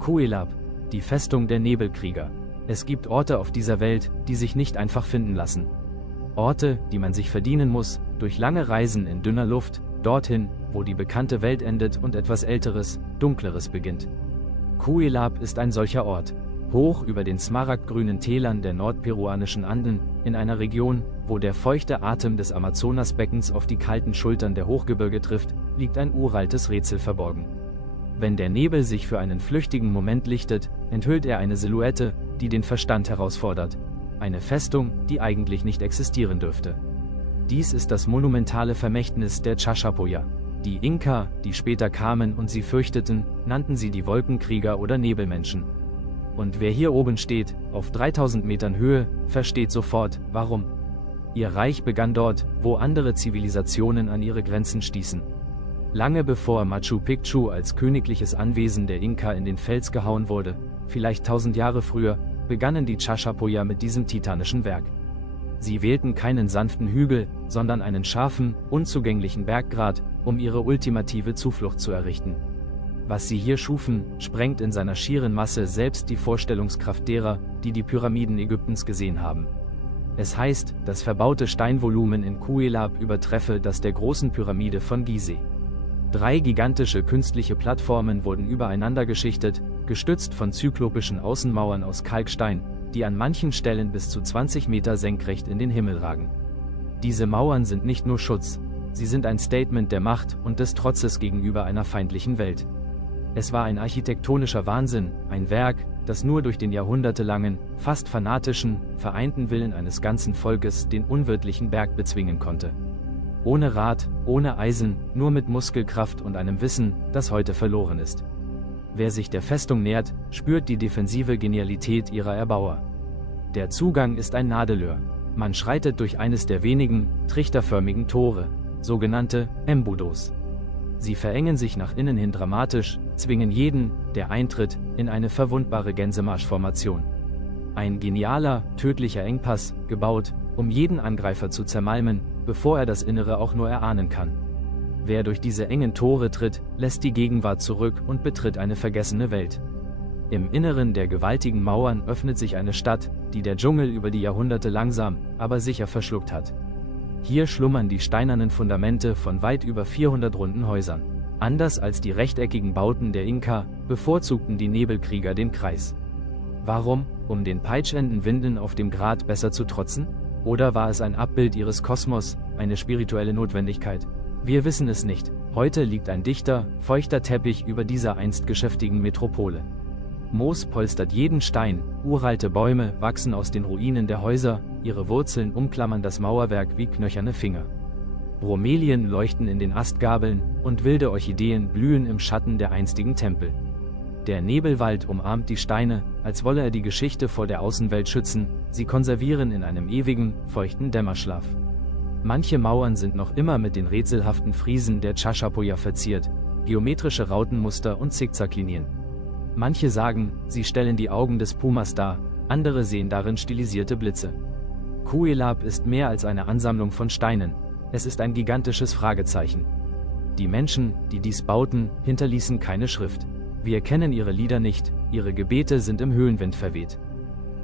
Cuelap, die Festung der Nebelkrieger. Es gibt Orte auf dieser Welt, die sich nicht einfach finden lassen. Orte, die man sich verdienen muss, durch lange Reisen in dünner Luft, dorthin, wo die bekannte Welt endet und etwas Älteres, Dunkleres beginnt. Cuelap ist ein solcher Ort. Hoch über den smaragdgrünen Tälern der nordperuanischen Anden, in einer Region, wo der feuchte Atem des Amazonasbeckens auf die kalten Schultern der Hochgebirge trifft, liegt ein uraltes Rätsel verborgen. Wenn der Nebel sich für einen flüchtigen Moment lichtet, enthüllt er eine Silhouette, die den Verstand herausfordert. Eine Festung, die eigentlich nicht existieren dürfte. Dies ist das monumentale Vermächtnis der Chachapoya. Die Inka, die später kamen und sie fürchteten, nannten sie die Wolkenkrieger oder Nebelmenschen. Und wer hier oben steht, auf 3000 Metern Höhe, versteht sofort, warum. Ihr Reich begann dort, wo andere Zivilisationen an ihre Grenzen stießen. Lange bevor Machu Picchu als königliches Anwesen der Inka in den Fels gehauen wurde, vielleicht 1000 Jahre früher, begannen die Chachapoya mit diesem titanischen Werk. Sie wählten keinen sanften Hügel, sondern einen scharfen, unzugänglichen Berggrat, um ihre ultimative Zuflucht zu errichten. Was sie hier schufen, sprengt in seiner schieren Masse selbst die Vorstellungskraft derer, die die Pyramiden Ägyptens gesehen haben. Es heißt, das verbaute Steinvolumen in Cuelap übertreffe das der großen Pyramide von Gizeh. 3 gigantische künstliche Plattformen wurden übereinander geschichtet, gestützt von zyklopischen Außenmauern aus Kalkstein, die an manchen Stellen bis zu 20 Meter senkrecht in den Himmel ragen. Diese Mauern sind nicht nur Schutz, sie sind ein Statement der Macht und des Trotzes gegenüber einer feindlichen Welt. Es war ein architektonischer Wahnsinn, ein Werk, das nur durch den jahrhundertelangen, fast fanatischen, vereinten Willen eines ganzen Volkes den unwirtlichen Berg bezwingen konnte. Ohne Rad, ohne Eisen, nur mit Muskelkraft und einem Wissen, das heute verloren ist. Wer sich der Festung nähert, spürt die defensive Genialität ihrer Erbauer. Der Zugang ist ein Nadelöhr. Man schreitet durch eines der wenigen, trichterförmigen Tore, sogenannte Embudos. Sie verengen sich nach innen hin dramatisch, zwingen jeden, der eintritt, in eine verwundbare Gänsemarschformation. Ein genialer, tödlicher Engpass, gebaut, um jeden Angreifer zu zermalmen, bevor er das Innere auch nur erahnen kann. Wer durch diese engen Tore tritt, lässt die Gegenwart zurück und betritt eine vergessene Welt. Im Inneren der gewaltigen Mauern öffnet sich eine Stadt, die der Dschungel über die Jahrhunderte langsam, aber sicher verschluckt hat. Hier schlummern die steinernen Fundamente von weit über 400 runden Häusern. Anders als die rechteckigen Bauten der Inka, bevorzugten die Nebelkrieger den Kreis. Warum? Um den peitschenden Winden auf dem Grat besser zu trotzen? Oder war es ein Abbild ihres Kosmos, eine spirituelle Notwendigkeit? Wir wissen es nicht. Heute liegt ein dichter, feuchter Teppich über dieser einst geschäftigen Metropole. Moos polstert jeden Stein, uralte Bäume wachsen aus den Ruinen der Häuser, ihre Wurzeln umklammern das Mauerwerk wie knöcherne Finger. Bromelien leuchten in den Astgabeln, und wilde Orchideen blühen im Schatten der einstigen Tempel. Der Nebelwald umarmt die Steine, als wolle er die Geschichte vor der Außenwelt schützen, sie konservieren in einem ewigen, feuchten Dämmerschlaf. Manche Mauern sind noch immer mit den rätselhaften Friesen der Chachapoya verziert, geometrische Rautenmuster und Zickzacklinien. Manche sagen, sie stellen die Augen des Pumas dar, andere sehen darin stilisierte Blitze. Cuelap ist mehr als eine Ansammlung von Steinen, es ist ein gigantisches Fragezeichen. Die Menschen, die dies bauten, hinterließen keine Schrift. Wir kennen ihre Lieder nicht, ihre Gebete sind im Höhenwind verweht.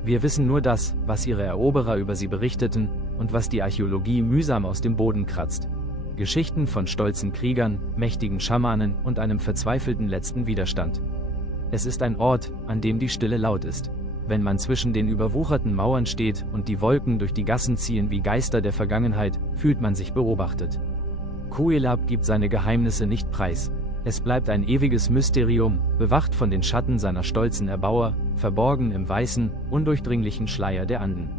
Wir wissen nur das, was ihre Eroberer über sie berichteten und was die Archäologie mühsam aus dem Boden kratzt. Geschichten von stolzen Kriegern, mächtigen Schamanen und einem verzweifelten letzten Widerstand. Es ist ein Ort, an dem die Stille laut ist. Wenn man zwischen den überwucherten Mauern steht und die Wolken durch die Gassen ziehen wie Geister der Vergangenheit, fühlt man sich beobachtet. Cuelap gibt seine Geheimnisse nicht preis. Es bleibt ein ewiges Mysterium, bewacht von den Schatten seiner stolzen Erbauer, verborgen im weißen, undurchdringlichen Schleier der Anden.